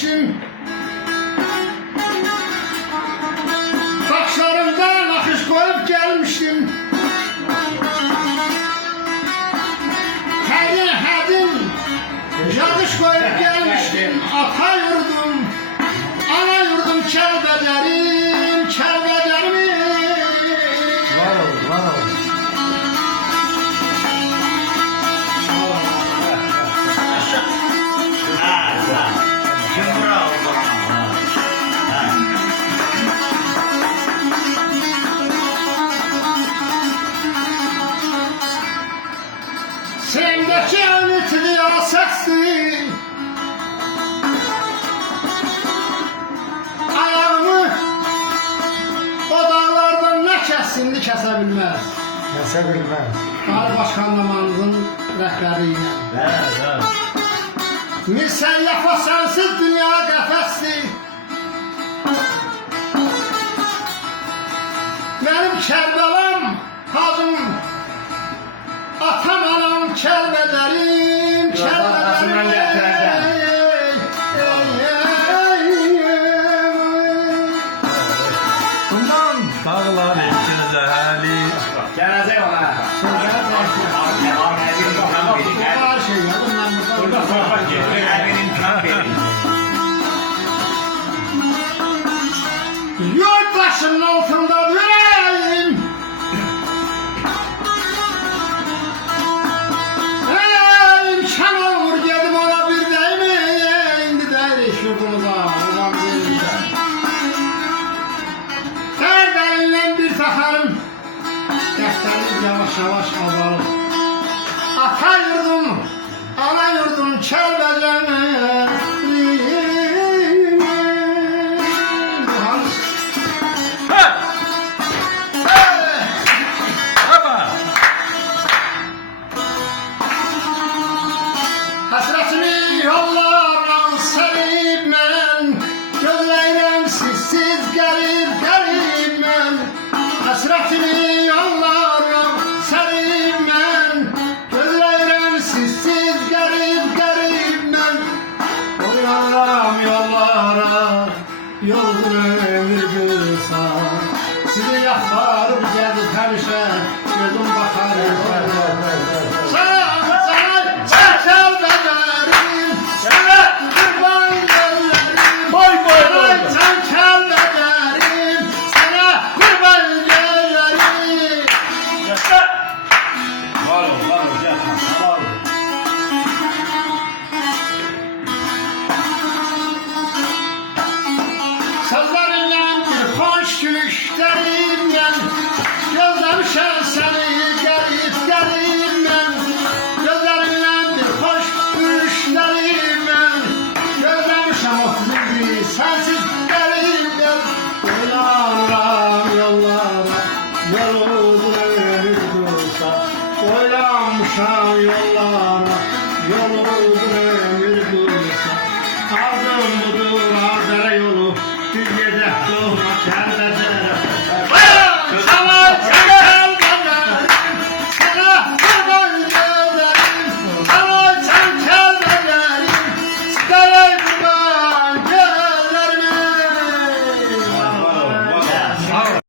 gelmiştim. Bakışlarımdan akış koyup gelmiştim. Hədin yağış koyup gelmiştim. Ata yurdum, ana yurdum, Kəlbəcərim, Kəlbəcərim. Var ol. Sendeki ümit riyasetstir. Ayağımı o dağlardan ne kesindi kesebilmez. Kesebilmez. Qarı başkanlamanızın rəhbəriyle. Evet. Mirsəyyəfa sensiz dünya qəfəsdir. Benim Kərbəlam hacım, atam anam Kəlbəcərim, Kəlbəcərim. Bundan dağlar etdiniz əhali. Gələcək ona. Burada sohbet geçiyor. Ermeni imkan verin. Yurttaşımın altında yüreğim. İmkan olur gedim ona bir deyim. İndi deyirik yurdumuza. Ulan deyirmişler. Dərbərindən bir taxarım. Dəftərim yavaş yavaş azalır. Ata yurdum, ana yurdum, Kəlbəcərim. Həsrətimi yollardan sərib mən, gözləyirəm sizsiz gəlib mən. Həsrətimi yollardan sərib mən, gözləyirəm sizsiz gəlib mən. Oyaram yollara, yoldur ömür qısa. Sizi yaxlarım gəlib həmişə, gözüm baxar. Sözlərinlə bir xoş gülüşlərinlə gözləmişəm səni gəlib mən. Gözlərinlə bir xoş gülüşlərinlə gözləmişəm o zilbi sənsiz gəlib mən. Oylanıram yollara, yol uzun ömür dursa, oylanmışam yollara.